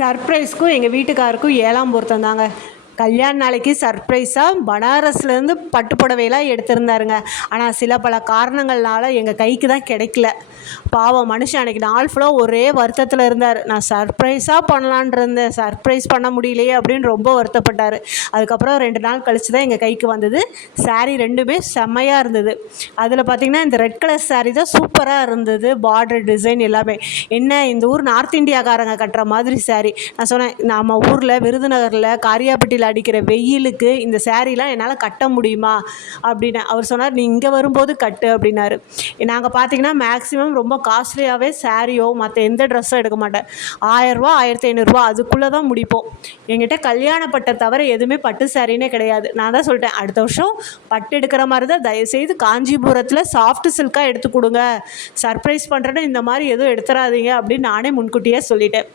சர்ப்ரைஸ்க்கும் எங்கள் வீட்டுக்காருக்கும் 7ஆம் பொருத்தம் தாங்க. கல்யாண நாளைக்கு சர்ப்ரைஸாக பனாரஸ்லேருந்து பட்டு புடவையெல்லாம் எடுத்திருந்தாருங்க. ஆனால் சில பல காரணங்கள்னால எங்கள் கைக்கு தான் கிடைக்கல. பாவம் மனுஷன் அன்றைக்கி நாள் ஃபுல்லாக ஒரே வருத்தத்தில் இருந்தார். நான் சர்ப்ரைஸாக பண்ணலான் இருந்தேன், சர்ப்ரைஸ் பண்ண முடியலையே அப்படின்னு ரொம்ப வருத்தப்பட்டார். அதுக்கப்புறம் 2 நாள் கழித்து தான் எங்கள் கைக்கு வந்தது. சாரீ 2மே செம்மையாக இருந்தது. அதில் பார்த்திங்கன்னா இந்த ரெட் கலர் சாரீ தான் சூப்பராக இருந்தது. பார்டர் டிசைன் எல்லாமே என்ன இந்த ஊர் நார்த் இந்தியாக்காரங்க கட்டுற மாதிரி சாரீ. நான் சொன்னேன், நம்ம ஊரில் விருதுநகரில் காரியாப்பட்டியில் அடிக்கிற வெயிலுக்கு இந்த சாரீலாம் என்னால் கட்ட முடியுமா அப்படின்னு. அவர் சொன்னார், நீ இங்கே வரும்போது கட்டு அப்படின்னாரு. நாங்கள் பார்த்திங்கன்னா மேக்ஸிமம் ரொம்ப காஸ்ட்லியாகவே சாரியோ மற்ற எந்த ட்ரெஸ்ஸோ எடுக்க மாட்டேன். 1000 ரூபா 1500 அதுக்குள்ளே தான் முடிப்போம். என்கிட்ட கல்யாணப்பட்ட தவிர எதுவுமே பட்டு சாரின்னே கிடையாது. நான் தான் சொல்லிட்டேன், அடுத்த வருஷம் பட்டு எடுக்கிற மாதிரி தான் தயவுசெய்து காஞ்சிபுரத்தில் சாஃப்ட் சில்காக எடுத்து கொடுங்க, சர்ப்ரைஸ் பண்ணுறேன்னு இந்த மாதிரி எதுவும் எடுத்துடாதீங்க அப்படின்னு நானே முன்கூட்டியே சொல்லிட்டேன்.